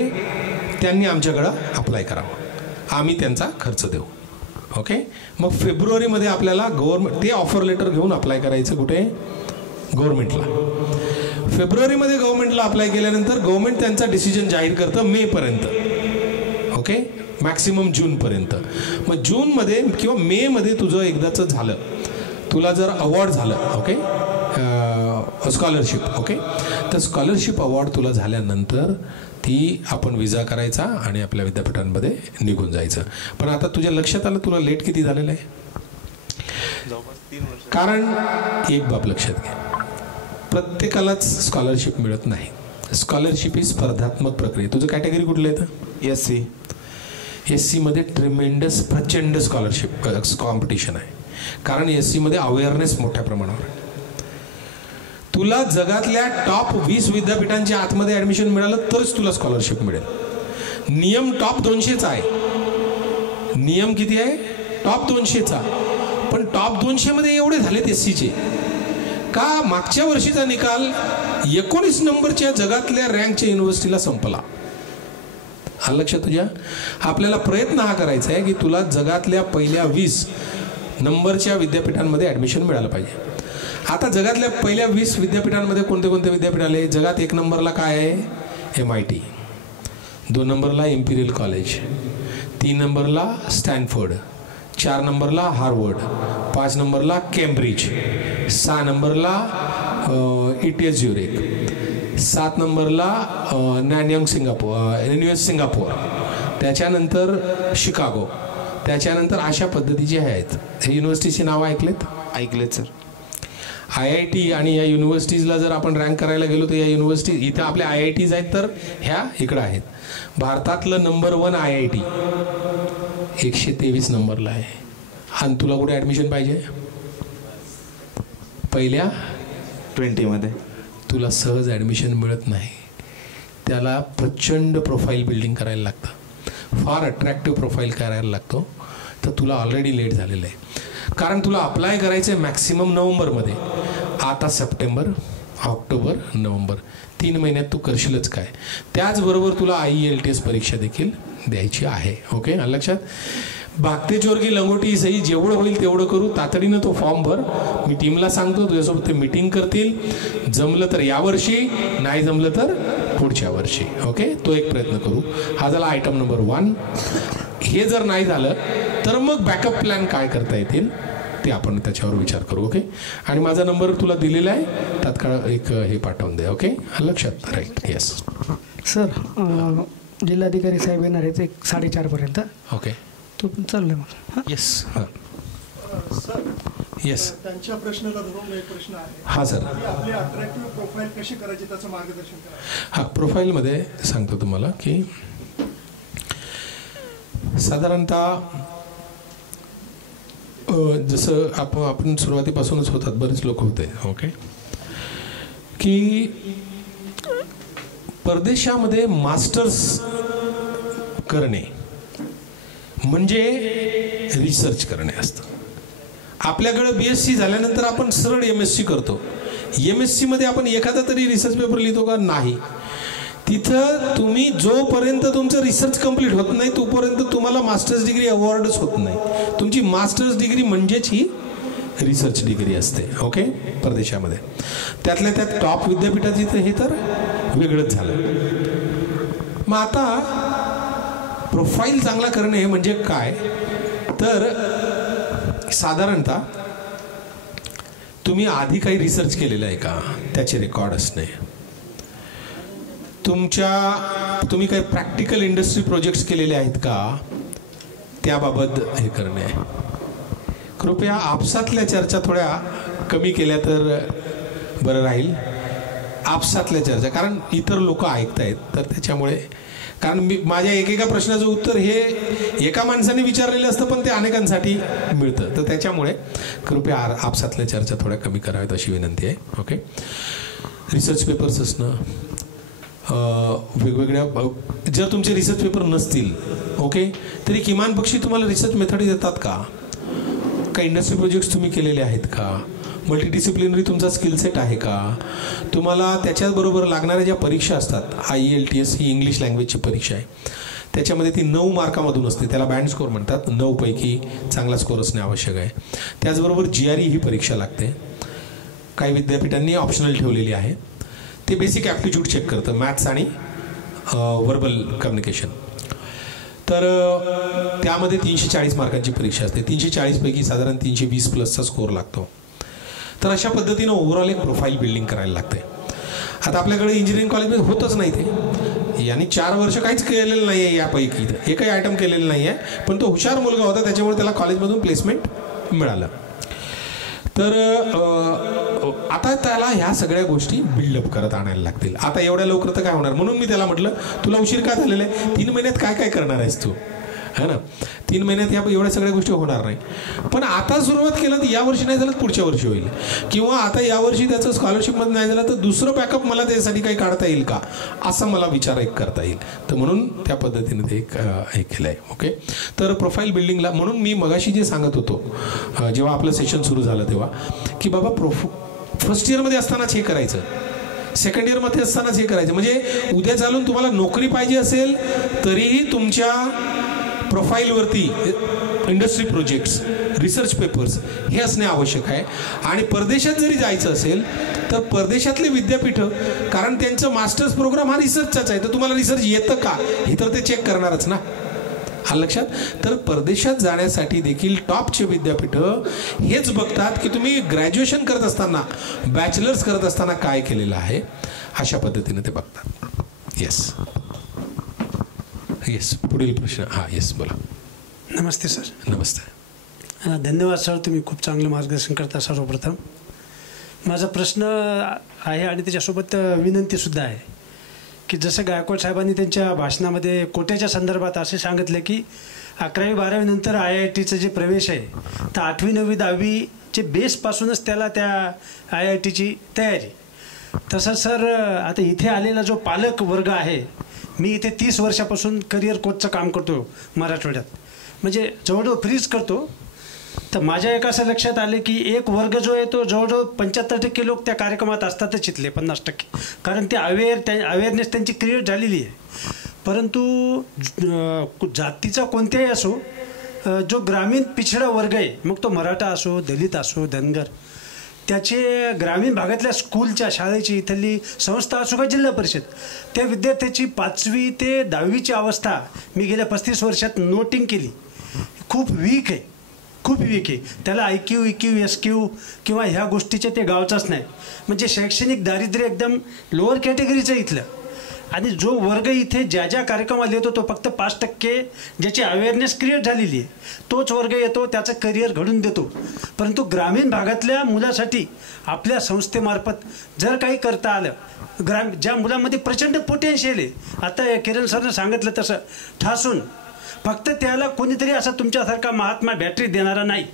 त्यांनी आमच्याकडं अप्लाय करावं, आम्ही त्यांचा खर्च देऊ. ओके, मग फेब्रुवारीमध्ये आपल्याला गव्हर्नमेंट ते ऑफर लेटर घेऊन अप्लाय करायचं. कुठे? गव्हर्नमेंटला. फेब्रुवारीमध्ये गव्हर्नमेंटला अप्लाय केल्यानंतर गव्हर्नमेंट त्यांचा डिसिजन जाहीर करतं मेपर्यंत. ओके, मॅक्सिमम जूनपर्यंत. मग जूनमध्ये किंवा मेमध्ये तुझं एकदाचं झालं, तुला जर अवॉर्ड झालं, ओके, स्कॉलरशिप, ओके, तर स्कॉलरशिप अवॉर्ड तुला झाल्यानंतर ती आपण विजा करायचा आणि आपल्या विद्यापीठांमध्ये निघून जायचं. पण आता तुझ्या लक्षात आलं तुला लेट किती झालेलं आहे? कारण एक बाब लक्षात घ्या, प्रत्येकालाच स्कॉलरशिप मिळत नाही. स्कॉलरशिप ही स्पर्धात्मक प्रक्रिया. तुझं कॅटेगरी कुठलं येतं? SC. SC मध्ये ट्रिमेंडस, प्रचंड स्कॉलरशिप कॉम्पिटिशन आहे. कारण SC मध्ये अवेअरनेस मोठ्या प्रमाणावर आहे. तुला जगातल्या टॉप 20 विद्यापीठांच्या आतमध्ये ॲडमिशन मिळालं तरच तुला स्कॉलरशिप मिळेल. नियम टॉप 200चा आहे. नियम किती आहे? टॉप 200चा. पण टॉप 200 मध्ये एवढे झालेत SCचे का? मागच्या वर्षीचा निकाल 19 नंबरच्या जगातल्या रँकच्या युनिव्हर्सिटीला संपला. हा लक्षात तुझ्या. आपल्याला प्रयत्न हा करायचा आहे की तुला जगातल्या पहिल्या 20 नंबरच्या विद्यापीठांमध्ये ॲडमिशन मिळालं पाहिजे. आता जगातल्या पहिल्या 20 विद्यापीठांमध्ये कोणते कोणते विद्यापीठ आले? जगात 1 नंबरला काय आहे? MIT. 2 नंबरला इम्पिरियल कॉलेज. 3 नंबरला स्टॅनफोर्ड. 4 नंबरला हार्वर्ड. 5 नंबरला केम्ब्रिज. 6 नंबरला ETH झ्युरिक. 7 नंबरला नॅनयांग सिंगापूर. त्याच्यानंतर शिकागो. त्याच्यानंतर अशा पद्धतीचे आहेत. हे युनिव्हर्सिटीची नावं ऐकलेत सर. IIT आणि या युनिव्हर्सिटीजला जर आपण रँक करायला गेलो तर या युनिव्हर्सिटी इथं आपल्या IITs आहेत तर ह्या इकडं आहेत. भारतातलं नंबर 1 IIT 123 नंबरला आहे. आणि तुला कुठे ॲडमिशन पाहिजे? पहिल्या 20 मध्ये. तुला सहज ॲडमिशन मिळत नाही. त्याला प्रचंड प्रोफाईल बिल्डिंग करायला लागतं, फार अट्रॅक्टिव्ह प्रोफाईल करायला लागतो. तर तुला ऑलरेडी लेट झालेलं आहे. कारण तुला अप्लाय करायचं आहे मॅक्सिमम नोव्हेंबरमध्ये. आता सप्टेंबर, ऑक्टोबर, नोव्हेंबर 3 महिन्यात तू करशीलच काय. त्याचबरोबर तुला IELTS परीक्षा देखील द्यायची आहे. ओके, लक्षात. भागते चोरकी लंगोटी सही जेवढं होईल तेवढं करू. तातडीनं तो फॉर्म भर. मी टीमला सांगतो तुझ्यासोबत ते मीटिंग करतील. जमलं तर यावर्षी, नाही जमलं तर पुढच्या वर्षी. ओके, तो एक प्रयत्न करू. हा झाला आयटम नंबर 1. हे जर नाही झालं तर मग बॅकअप प्लॅन काय करता येतील ते आपण त्याच्यावर विचार करू. ओके, आणि माझा नंबर तुला दिलेला आहे, तात्काळ एक हे पाठवून दे. ओके, लक्षात. राईट. येस सर, जिल्हाधिकारी साहेब येणार आहेत 4:30 पर्यंत. ओके, तो पण चाललंय मग. येस. हां, येस. त्यांच्या प्रश्नाला धरून एक प्रश्न आहे. हां सर. आपली अट्रॅक्टिव्ह प्रोफाईल कशी करायची त्याचं मार्गदर्शन करा. हां, प्रोफाईलमध्ये सांगतो तुम्हाला की साधारणतः जसं आपण सुरुवातीपासूनच होतात, बरेच लोक होते. ओके, की परदेशामध्ये मास्टर्स करणे म्हणजे रिसर्च करणे असतं. आपल्याकडे BSc झाल्यानंतर आपण सरळ MSc करतो. MSc मध्ये आपण एखादा तरी रिसर्च पेपर लिहितो का? नाही. तिथं तुम्ही जोपर्यंत तुमचं रिसर्च कंप्लीट होत नाही तोपर्यंत तुम्हाला मास्टर्स डिग्री अवॉर्डच होत नाही. तुमची मास्टर्स डिग्री म्हणजेच ही रिसर्च डिग्री असते. ओके, परदेशामध्ये. त्यातल्या त्यात टॉप विद्यापीठाची हे तर वेगळंच झालं. मग आता प्रोफाईल चांगला करणे म्हणजे काय? तर साधारणतः तुम्ही आधी काही रिसर्च केलेलं आहे का त्याचे रेकॉर्ड असणे, तुम्ही काही प्रॅक्टिकल इंडस्ट्री प्रोजेक्ट्स केलेले आहेत का त्याबाबत हे करणे. कृपया आपसातल्या चर्चा थोड्या कमी केल्या तर बरं राहील. आपसातल्या चर्चा, कारण इतर लोक ऐकतायत, तर त्याच्यामुळे, कारण माझ्या एकेका प्रश्नाचं उत्तर हे एका माणसाने विचारलेलं असतं पण ते अनेकांसाठी मिळतं, तर त्याच्यामुळे कृपया आपसातल्या चर्चा थोड्या कमी कराव्यात अशी विनंती आहे. ओके. रिसर्च पेपर्स असणं, वेगवेगळ्या, जर तुमचे रिसर्च पेपर नसतील ओके तरी किमान पक्षी तुम्हाला रिसर्च मेथड येतात का, काही इंडस्ट्री प्रोजेक्ट्स तुम्ही केलेले आहेत का, मल्टीडिसिप्लिनरी तुमचा स्किल सेट आहे का, तुम्हाला त्याच्याबरोबर लागणाऱ्या ज्या परीक्षा असतात, IELTS ही इंग्लिश लँग्वेजची परीक्षा आहे, त्याच्यामध्ये ती 9 मार्कामधून असते, त्याला बँड स्कोर म्हणतात, 9 पैकी चांगला स्कोर असणे आवश्यक आहे. त्याचबरोबर GRE ही परीक्षा लागते, काही विद्यापीठांनी ऑप्शनल ठेवलेली आहे. ते बेसिक ॲप्टिट्यूड चेक करतं, मॅथ्स आणि वर्बल कम्युनिकेशन. तर त्यामध्ये 340 मार्कांची परीक्षा असते, 340 पैकी साधारण 320 प्लसचा स्कोर लागतो. तर अशा पद्धतीनं ओव्हरऑल एक प्रोफाईल बिल्डिंग करायला लागते. आता आपल्याकडे इंजिनिअरिंग कॉलेजमध्ये होतच नाही ते, यांनी 4 वर्ष काहीच केलेलं नाही आहे, यापैकी एकही आयटम केलेलं नाही आहे, पण तो हुशार मुलगा होता त्याच्यामुळे त्याला कॉलेजमधून प्लेसमेंट मिळालं. तर आता त्याला ह्या सगळ्या गोष्टी बिल्डअप करत आणायला लागतील. आता एवढ्या लवकर तर काय होणार, म्हणून मी त्याला म्हटलं तुला उशीर का झालेला आहे, 3 महिन्यात काय काय करणार आहेस तू, है ना. 3 महिन्यात ह्या एवढ्या सगळ्या गोष्टी होणार नाही, पण आता सुरुवात केलं तर यावर्षी नाही झालं तर पुढच्या वर्षी होईल, किंवा आता यावर्षी त्याचं स्कॉलरशिपमध्ये नाही झालं तर दुसरं बॅकअप मला त्यासाठी काही काढता येईल का, असं मला विचार एक करता येईल. तर म्हणून त्या पद्धतीने ते एक हे केलं आहे. ओके. तर प्रोफाईल बिल्डिंगला म्हणून मी मगाशी जे सांगत होतो जेव्हा आपलं सेशन सुरू झालं तेव्हा, की बाबा फर्स्ट इयरमध्ये असतानाच हे करायचं, सेकंड इयरमध्ये असतानाच हे करायचं, म्हणजे उद्या चालून तुम्हाला नोकरी पाहिजे असेल तरीही तुमच्या प्रोफाईलवरती इंडस्ट्री प्रोजेक्ट्स, रिसर्च पेपर्स हे असणे आवश्यक आहे. आणि परदेशात जरी जायचं असेल तर परदेशातले विद्यापीठं, कारण त्यांचं मास्टर्स प्रोग्राम हा रिसर्चचाच आहे, तर तुम्हाला रिसर्च येतं का हे तर ते चेक करणारच ना, हा लक्षात. तर परदेशात जाण्यासाठी देखील टॉपचे विद्यापीठं हेच बघतात की तुम्ही ग्रॅज्युएशन करत असताना, बॅचलर्स करत असताना काय केलेलं आहे, अशा पद्धतीने ते बघतात. येस पुढील प्रश्न. हां येस बोला. नमस्ते सर. नमस्ते. धन्यवाद सर, तुम्ही खूप चांगलं मार्गदर्शन करता. सर्वप्रथम माझा प्रश्न आहे आणि त्याच्यासोबत विनंतीसुद्धा आहे की जसं गायकवाड साहेबांनी त्यांच्या भाषणामध्ये कोट्याच्या संदर्भात असे सांगितले की 11वी 12वी नंतर IITचं जे प्रवेश आहे तर 8वी 9वी 10वीचे बेसपासूनच त्याला त्या IITची तयारी. तसं सर आता इथे आलेला जो पालक वर्ग आहे, मी इथे 30 वर्षापासून करिअर कोचचं काम करतो मराठवाड्यात, म्हणजे जवळजवळ फ्रीज करतो. तर माझ्या एक असं लक्षात आले की एक वर्ग जो आहे तो जवळजवळ 75% लोक त्या कार्यक्रमात असतातच इथले, 50%, कारण ते अवेअरनेस त्यांची क्रिएट झालेली आहे. परंतु जातीचा कोणत्याही असो, जो ग्रामीण पिछडा वर्ग आहे, मग तो मराठा असो, दलित असो, धनगर, त्याचे ग्रामीण भागातल्या स्कूलच्या शाळेची इथली संस्था असो का जिल्हा परिषद, त्या विद्यार्थ्याची 5वी ते 10वीची अवस्था मी गेल्या 35 वर्षात नोटिंग केली, खूप वीक आहे, खूप वीक आहे. त्याला IQ, EQ, SQ किंवा ह्या गोष्टीचे ते गावचाच नाही, म्हणजे शैक्षणिक दारिद्र्य एकदम लोअर कॅटेगरीचं इथलं. आणि जो वर्ग इथे ज्या ज्या कार्यक्रमाला येतो तो फक्त 5% ज्याची अवेअरनेस क्रिएट झालेली आहे तोच वर्ग येतो, त्याचं करिअर घडून देतो. परंतु ग्रामीण भागातल्या मुलासाठी आपल्या संस्थेमार्फत जर काही करता आलं, ज्या मुलांमध्ये प्रचंड पोटेन्शियल आहे, आता किरण सरनं सांगितलं तसं ठासून, फक्त त्याला कोणीतरी असा तुमच्यासारखा महात्मा बॅटरी देणारा नाही.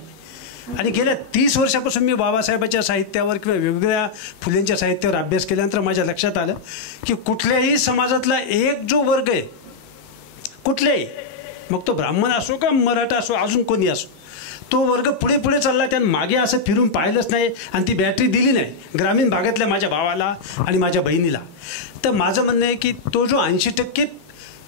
आणि गेल्या 30 वर्षापासून मी बाबासाहेबांच्या साहित्यावर किंवा वेगवेगळ्या फुलेंच्या साहित्यावर अभ्यास केल्यानंतर माझ्या लक्षात आलं की कुठल्याही समाजातला एक जो वर्ग आहे, कुठल्याही, मग तो ब्राह्मण असो का मराठा असो, अजून कोणी असो, तो वर्ग पुढे पुढे चालला, त्यानं मागे असं फिरून पाहिलंच नाही आणि ती बॅटरी दिली नाही ग्रामीण भागातल्या माझ्या भावाला आणि माझ्या बहिणीला. तर माझं म्हणणं आहे की तो जो 80%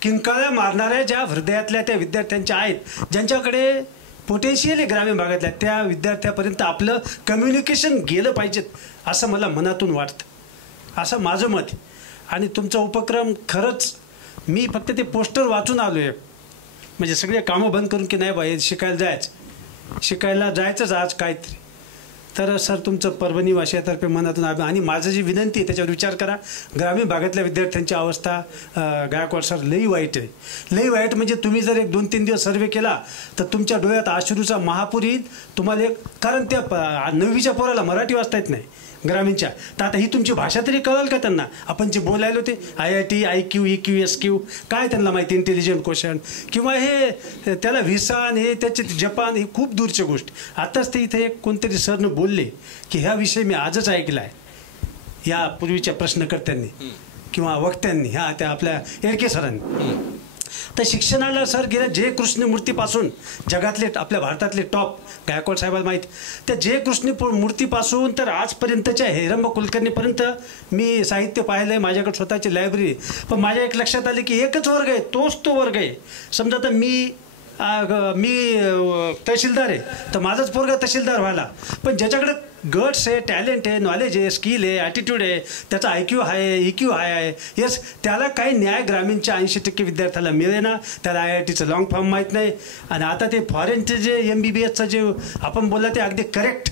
किंकाळ्या मारणाऱ्या ज्या हृदयातल्या त्या विद्यार्थ्यांच्या आहेत, ज्यांच्याकडे पोटेन्शियल आहे ग्रामीण भागातल्या, त्या विद्यार्थ्यापर्यंत आपलं कम्युनिकेशन गेलं पाहिजेत असं मला मनातून वाटतं, असं माझं मत आहे. आणि तुमचा उपक्रम खरंच, मी फक्त ते पोस्टर वाचून आलो आहे, म्हणजे सगळे कामं बंद करून की नाही बाहेर शिकायला जायचं, शिकायला जायचंच आज काहीतरी. तर सर तुमचं परभणी वाशियातर्फे मनातून आणि माझं जी विनंती आहे त्याच्यावर विचार करा. ग्रामीण भागातल्या विद्यार्थ्यांची अवस्था गायकवाड सर लई वाईट आहे. लई वाईट म्हणजे तुम्ही जर 1-2-3 दिवस सर्वे केला तर तुमच्या डोळ्यात अश्रूचा महापूर येईल तुम्हाला. कारण त्या 9वीच्या पोराला मराठी वाचता येत नाही ग्रामीणच्या. तर आता ही तुमची भाषा तरी कळेल का त्यांना? आपण जे बोलायलो ते IIT IQ EQ SQ काय त्यांना माहिती, इंटेलिजंट क्वेश्चन किंवा हे त्याला व्हिसा आणि हे त्याचे जपान, हे खूप दूरच्या गोष्टी. आताच ते इथे एक कोणतरी सरनं बोलले की ह्या विषय मी आजच ऐकला आहे या पूर्वीच्या प्रश्नकर्त्यांनी किंवा वक्त्यांनी, त्या आपल्या एरके सरांनी. तर शिक्षणाला सर गेल्या जे कृष्णमूर्तीपासून जगातले आपल्या भारतातले टॉप गायकवाड साहेबांना माहीत, त्या जे कृष्णमूर्तीपासून तर आजपर्यंतच्या हेरंब कुलकर्णीपर्यंत मी साहित्य पाहिलं आहे. माझ्याकडे स्वतःची लायब्ररी. पण माझ्या एक लक्षात आले की एकच वर्ग आहे, तोच तो वर्ग आहे. समजा आता मी तहसीलदार आहे तर माझाच पोरगा तहसीलदार व्हायला. पण ज्याच्याकडे गट्स आहे, टॅलेंट आहे, नॉलेज आहे, स्किल आहे, ॲटिट्यूड आहे, त्याचा IQ आहे, EQ आहे, येस, त्याला काही न्याय ग्रामीणच्या 80% विद्यार्थ्याला मिळेना. त्याला IITचं लॉंग फॉर्म माहीत नाही. आणि आता ते फॉरेनचे जे MBBSचं जे आपण बोलला ते अगदी करेक्ट,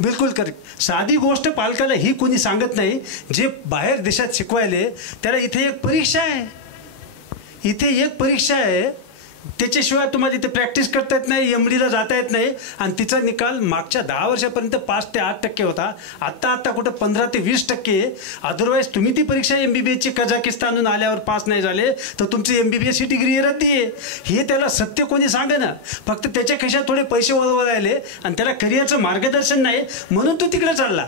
बिलकुल करेक्ट. साधी गोष्ट पालकाला ही कोणी सांगत नाही. जे बाहेर देशात शिकवायले त्याला इथे एक परीक्षा आहे, इथे एक परीक्षा आहे, त्याच्याशिवाय तुम्हाला इथे प्रॅक्टिस करता येत नाही, MDला जाता येत नाही. आणि तिचा निकाल मागच्या 10 वर्षापर्यंत 5 ते 8% होता. आत्ता कुठं 15 ते 20%. अदरवाईज तुम्ही ती परीक्षा MBBSची कझाकिस्तानहून आल्यावर पास नाही झाले तर तुमची MBBSची डिग्री रद्दी आहे. हे त्याला सत्य कोणी सांगे ना. फक्त त्याच्या खिशात थोडे पैसे वळवळायले आणि त्याला करिअरचं मार्गदर्शन नाही म्हणून तो तिकडे चालला.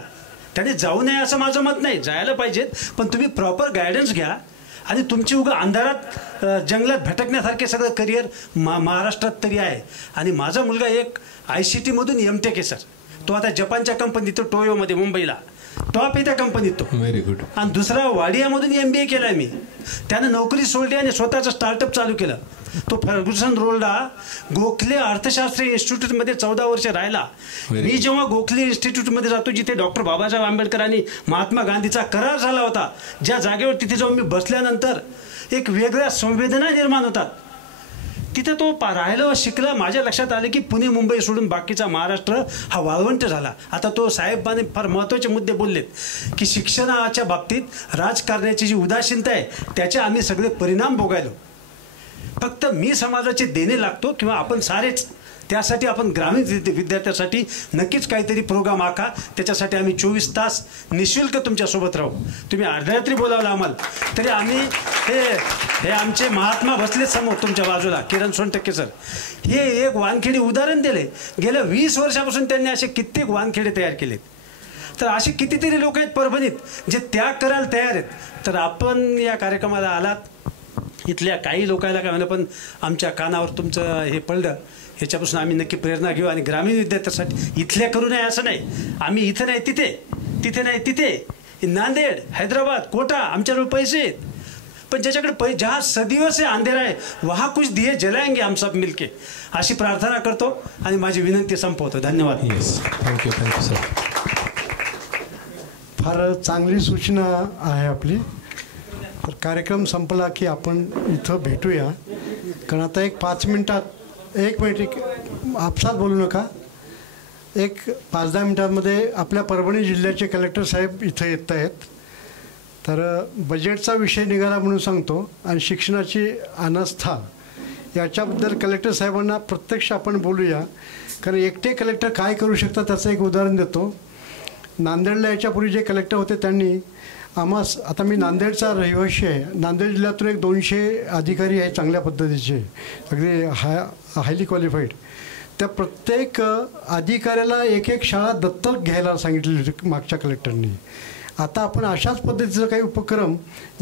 त्याने जाऊ नये असं माझं मत नाही, जायला पाहिजेत. पण तुम्ही प्रॉपर गायडन्स घ्या आणि तुमची उगा अंधारात जंगलात भटकण्यासारखे सगळं करिअर महाराष्ट्रात तरी आहे. आणि माझा मुलगा एक ICTमधून MTech आहे सर. तो आता जपानच्या कंपनीत, तो टोयोमध्ये मुंबईला टॉप आहे त्या कंपनीत तो. Very good. आणि दुसरा वाडियामधून MBA केला आहे मी. त्यानं नोकरी सोडली आणि स्वतःचं स्टार्टअप चालू केलं. तो फर्ग्युसन रोडला गोखले अर्थशास्त्र इन्स्टिट्यूटमध्ये 14 वर्ष राहिला. मी जेव्हा गोखले इन्स्टिट्यूटमध्ये जातो जिथे डॉक्टर बाबासाहेब आंबेडकर आणि महात्मा गांधीचा करार झाला होता, ज्या जागेवर तिथे जाऊन मी बसल्यानंतर एक वेगळ्या संवेदना निर्माण होतात. तिथे तो राहिला व शिकला. माझ्या लक्षात आलं की पुणे मुंबई सोडून बाकीचा महाराष्ट्र हा वाळवंट झाला. आता तो साहेबांनी फार महत्त्वाचे मुद्दे बोललेत की शिक्षणाच्या बाबतीत राजकारणाची जी उदासीनता आहे त्याचे आम्ही सगळे परिणाम भोगायलो. फक्त मी समाजाचे देणे लागतो किंवा आपण सारेच. त्यासाठी आपण ग्रामीण विद्यार्थ्यासाठी नक्कीच काहीतरी प्रोग्राम आखा. त्याच्यासाठी आम्ही 24 तास निःशुल्क तुमच्यासोबत राहू. तुम्ही अर्धरात्री बोलावलं आम्हाला तरी आम्ही हे आमचे महात्मा बसलेत समोर तुमच्या बाजूला, किरण सोनटक्के सर. हे एक वानखेडे उदाहरण दिले. गेल्या 20 वर्षापासून त्यांनी असे कित्येक वानखेडे तयार केलेत. तर असे कितीतरी लोक आहेत परभणीत जे त्याग करायला तयार आहेत. तर आपण या कार्यक्रमाला आलात, इथल्या काही लोकांना काय म्हणलं, पण आमच्या कानावर तुमचं हे पडलं. ह्याच्यापासून आम्ही नक्की प्रेरणा घेऊ आणि ग्रामीण विद्यार्थ्यासाठी इथल्या करू नये असं नाही. आम्ही इथं नाही तिथे, तिथे नाही तिथे, नांदेड, हैदराबाद, कोटा, आमच्याकडे पैसे आहेत. पण ज्याच्याकडे जहाँ सदियों से अंधेरा है वहाँ कुछ दिए जलाएंगे हम सब मिलके, अशी प्रार्थना करतो आणि माझी विनंती संपवतो. धन्यवाद. Yes, thank you sir. फार चांगली सूचना आहे आपली. तर कार्यक्रम संपला की आपण इथं भेटूया. कारण आता एक 5 मिनिटात, 1 मिनिट आपसात बोलू नका, एक 5-10 मिनिटांमध्ये आपल्या परभणी जिल्ह्याचे कलेक्टर साहेब इथं येत आहेत. तर बजेटचा विषय निघाला म्हणून सांगतो आणि शिक्षणाची अनास्था याच्याबद्दल कलेक्टर साहेबांना प्रत्यक्ष आपण बोलूया. कारण एकटे कलेक्टर काय करू शकतात त्याचं एक उदाहरण देतो. नांदेडला याच्यापूर्वी जे कलेक्टर होते त्यांनी आता मी नांदेडचा रहिवासी आहे. नांदेड जिल्ह्यातून एक 200 अधिकारी आहेत चांगल्या पद्धतीचे, अगदी हायली क्वालिफाईड. त्या प्रत्येक अधिकाऱ्याला एक शाळा दत्तक घ्यायला सांगितलेली होती मागच्या कलेक्टरनी. आता आपण अशाच पद्धतीचा काही उपक्रम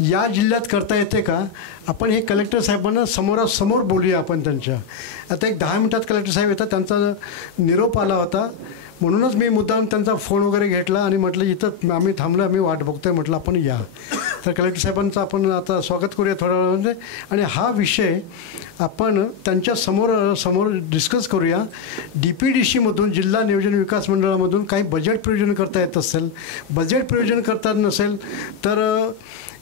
या जिल्ह्यात करता येते का? आपण हे कलेक्टर साहेबांना समोरासमोर बोलूया आपण त्यांच्या. आता एक 10 मिनिटात कलेक्टर साहेब येतात. त्यांचा निरोप आला होता म्हणूनच मी मुद्दाम त्यांचा फोन वगैरे घेतला आणि म्हटलं इथं आम्ही थांबलो, आम्ही वाट बघतोय, म्हटलं आपण या. तर कलेक्टर साहेबांचं आपण आता स्वागत करूया थोड्या वेळामध्ये आणि हा विषय आपण त्यांच्या समोर डिस्कस करूया. DPDCमधून, जिल्हा नियोजन विकास मंडळामधून काही बजेट प्रयोजन करता येत असेल, बजेट प्रयोजन करता नसेल तर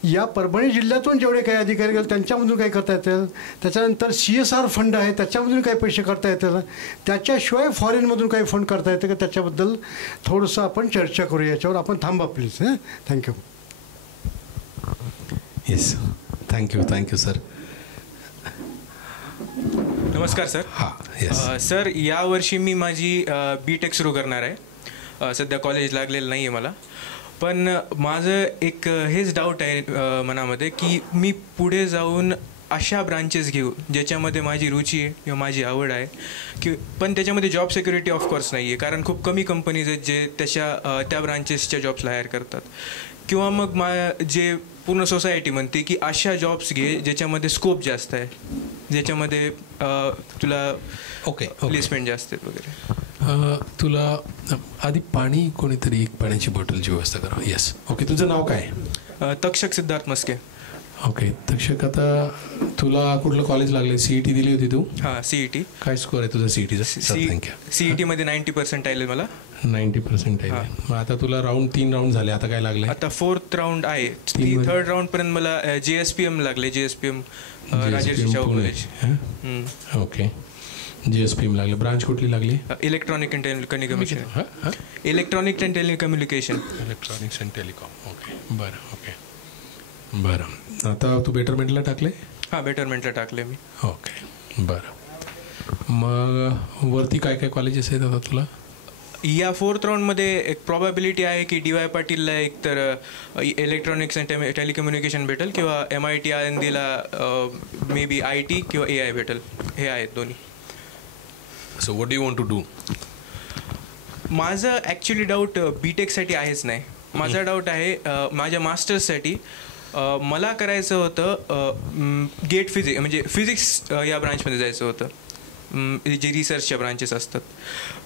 या परभणी जिल्ह्यातून जेवढे काही अधिकारी गेले त्यांच्यामधून काही करता येतील, त्याच्यानंतर CSR फंड आहे त्याच्यामधून काही पैसे करता येतील, त्याच्याशिवाय फॉरेनमधून काही फंड करता येते का त्याच्याबद्दल थोडंसं आपण चर्चा करूया. याच्यावर आपण थांबा please. Thank you. Yes, thank you sir. नमस्कार सर. हां, येस सर, यावर्षी मी माझी BTech सुरू करणार आहे. सध्या कॉलेज लागलेलं नाही आहे मला, पण माझं एक हेच डाऊट आहे मनामध्ये की मी पुढे जाऊन अशा ब्रांचेस घेऊ ज्याच्यामध्ये माझी रुची आहे किंवा माझी आवड आहे की, पण त्याच्यामध्ये जॉब सिक्युरिटी ऑफकोर्स नाही आहे, कारण खूप कमी कंपनीज आहेत जे त्या ब्रांचेसच्या जॉब्सला हायर करतात. किंवा मग जे पूर्ण सोसायटी म्हणते की अशा जॉब्स घे ज्याच्यामध्ये स्कोप जास्त आहे, ज्याच्यामध्ये तुला प्लेसमेंट जास्त आहेत वगैरे. तुला आधी पाणी, कोणीतरी एक पाण्याची बॉटलची व्यवस्था करा. Yes, okay. तुझं नाव काय? तक्षक सिद्धार्थ मस्के. ओके तक्षक, आता तुला कुठलं कॉलेज लागले? CET दिली होती तू? हां, CET. काय स्कोअर आहे तुझा CETचा? CET मध्ये 90% आले मला. 90% आहे. मग आता तुला 3 राऊंड झाले, आता काय लागले? आता 4th राऊंड आहे. 3rd राऊंड पर्यंत मला JSPM लागले. JSPM Rajarshi Shahu college. Okay, JSPM लागले. ब्रांच कुठली लागली? Electronic and telecommunication. Electronic and telecommunication. Electronics and telecom. Okay, बरं. बरं, आता तू बेटरमेंटला टाकले? हां, बेटरमेंटला टाकले मी. ओके, बरं. मग वरती काय काय कॉलेजेस आहेत आता तुला? या 4th राऊंडमध्ये एक प्रॉबॅबिलिटी आहे की DY पाटीलला एक तर इलेक्ट्रॉनिक्स अँड टेलिकम्युनिकेशन भेटेल, किंवा MIT आळंदीला मे बी IT किंवा AI भेटेल. हे आहेत दोन्ही. So what do you want to do? माझं ॲक्च्युली डाऊट BTechसाठी आहेच नाही. माझा डाऊट आहे माझ्या मास्टर्ससाठी. मला करायचं होतं गेट फिजिक्स, म्हणजे फिजिक्स या ब्रांचमध्ये जायचं होतं, जे रिसर्चच्या ब्रांचेस असतात.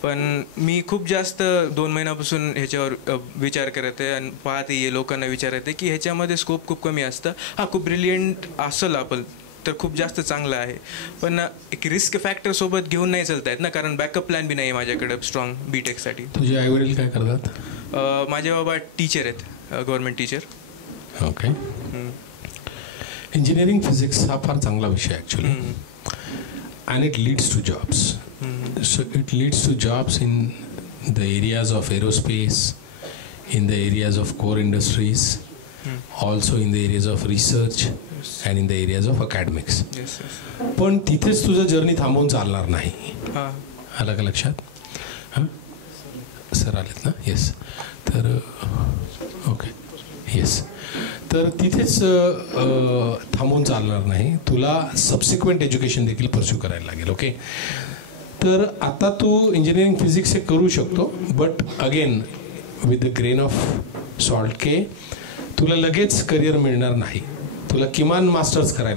पण मी खूप जास्त 2 महिन्यापासून ह्याच्यावर विचार करत आहे आणि पाहते लोकांना विचारत आहे की ह्याच्यामध्ये स्कोप खूप कमी असतं. हां, खूप ब्रिलियंट असेल आपण तर खूप जास्त चांगलं आहे, पण एक रिस्क फॅक्टर सोबत घेऊन नाही चालता येत ना, कारण बॅकअप प्लॅन बी नाही आहे माझ्याकडे स्ट्रॉंग BTechसाठी. तुझे आईवडील काय करतात? माझे बाबा टीचर आहेत, government teacher. Okay. Engineering physics हा फार चांगला विषय actually, and it leads to jobs. So it leads to jobs in the areas of aerospace, in the areas of core industries, also in the areas of research, and in the areas of academics. पण तिथेच तुझं जर्नी थांबवून चालणार नाही. आलं का लक्षात? हां, सर आलेत ना? येस. तर ओके, येस. तर तिथेच थांबून चालणार नाही, तुला सबसिक्वेंट एज्युकेशन देखील परस्यू करायला लागेल. ओके, तर आता तू इंजिनिअरिंग फिजिक्स हे करू शकतो, but again with the grain of salt के तुला लगेच करिअर मिळणार नाही. तुला किमान मास्टर्स करायला